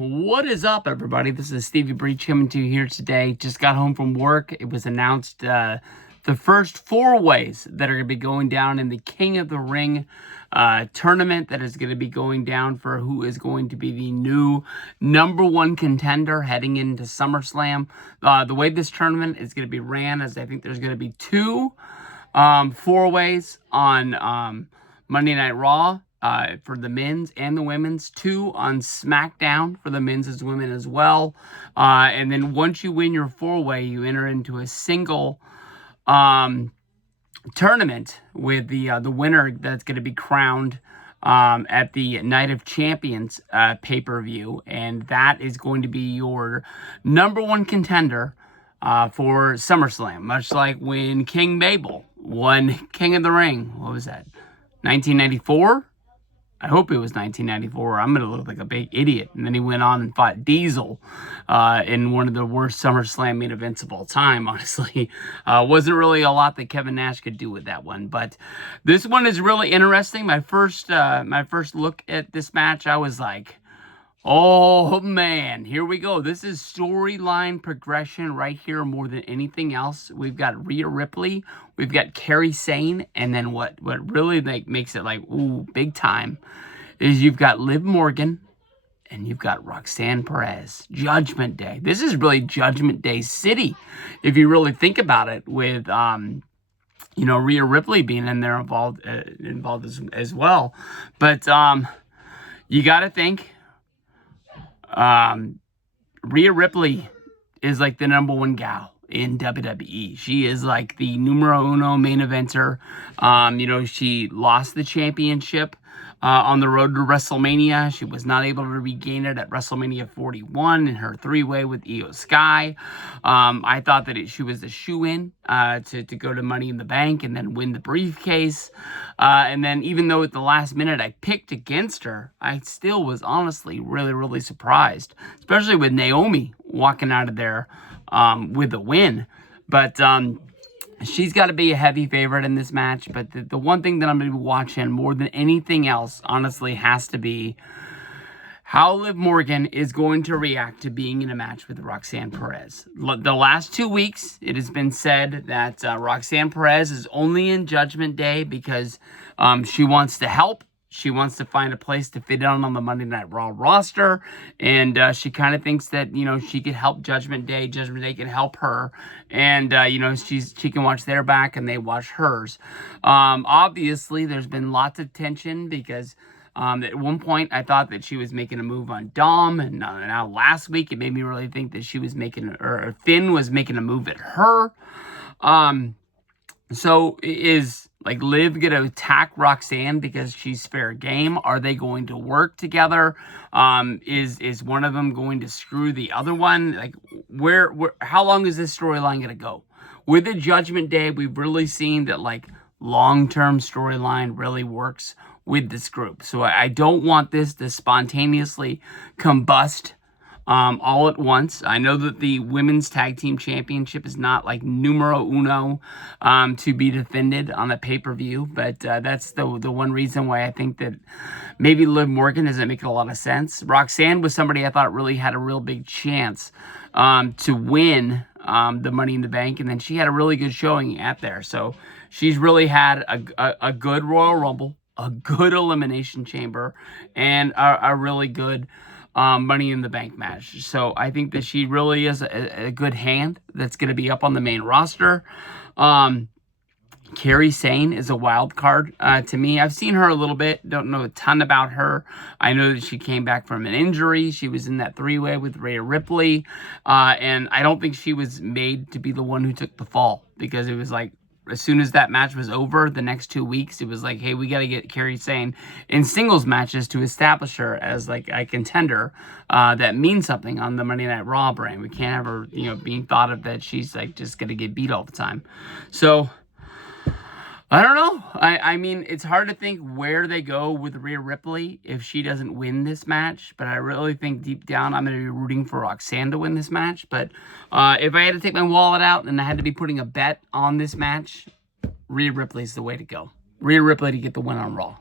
What is up, everybody? This is Stevie Breach coming to you here today. Just got home from work. It was announced the first 4 ways that are going to be going down in the King of the Ring tournament that is going to be going down for who is going to be the new #1 contender heading into SummerSlam. The way this tournament is going to be ran is I think there's going to be 2 4-ways on Monday Night Raw. For the men's and the women's, 2 on SmackDown for the men's as women as well. And then once you win your 4-way, you enter into a single tournament with the winner that's going to be crowned at the Night of Champions pay-per-view. And that is going to be your #1 contender for SummerSlam. Much like when King Mabel won King of the Ring. What was that? 1994? I hope it was 1994. I'm going to look like a big idiot. And then he went on and fought Diesel in one of the worst SummerSlam main events of all time, honestly. Wasn't really a lot that Kevin Nash could do with that one. But this one is really interesting. My first look at this match, I was like, oh, man, here we go. This is storyline progression right here more than anything else. We've got Rhea Ripley. We've got Kairi Sane. And then what really makes it like, ooh, big time is you've got Liv Morgan and you've got Roxanne Perez. Judgment Day. This is really Judgment Day City, if you really think about it, with Rhea Ripley being in there involved as well. But you got to think Rhea Ripley is like the #1 gal in WWE. She is like the numero uno main eventer. She lost the championship on the road to WrestleMania. She was not able to regain it at WrestleMania 41 in her 3-way with Io Sky. I thought that she was the shoe-in to go to Money in the Bank and then win the briefcase. And then even though at the last minute I picked against her, I still was honestly really, really surprised, especially with Naomi walking out of there with a win. But she's got to be a heavy favorite in this match. But the one thing that I'm going to be watching more than anything else, honestly, has to be how Liv Morgan is going to react to being in a match with Roxanne Perez. The last 2 weeks, it has been said that Roxanne Perez is only in Judgment Day because she wants to help. She wants to find a place to fit in on the Monday Night Raw roster. And she kind of thinks that, she could help Judgment Day. Judgment Day can help her. And, she can watch their back and they watch hers. Obviously, there's been lots of tension because at one point I thought that she was making a move on Dom. And now last week it made me really think that Finn was making a move at her. So is Liv going to attack Roxanne because she's fair game? Are they going to work together? Is one of them going to screw the other one? How long is this storyline going to go? With the Judgment Day, we've really seen that long-term storyline really works with this group. So I don't want this to spontaneously combust all at once. I know that the Women's Tag Team Championship is not numero uno to be defended on a pay-per-view, but that's the one reason why I think that maybe Liv Morgan doesn't make a lot of sense. Roxanne was somebody I thought really had a real big chance to win the Money in the Bank, and then she had a really good showing at there. So she's really had a good Royal Rumble, a good Elimination Chamber, and a really good Money in the Bank match. So I think that she really is a good hand that's going to be up on the main roster. Kairi Sane is a wild card to me. I've seen her a little bit. Don't know a ton about her. I know that she came back from an injury. She was in that 3-way with Rhea Ripley. And I don't think she was made to be the one who took the fall, because it was as soon as that match was over, the next 2 weeks, it was hey, we got to get Kairi Sane in singles matches to establish her as a contender that means something on the Monday Night Raw brand. We can't have her, being thought of that she's just going to get beat all the time. So I don't know. I mean, it's hard to think where they go with Rhea Ripley if she doesn't win this match. But I really think deep down I'm going to be rooting for Roxanne to win this match. But if I had to take my wallet out and I had to be putting a bet on this match, Rhea Ripley's the way to go. Rhea Ripley to get the win on Raw.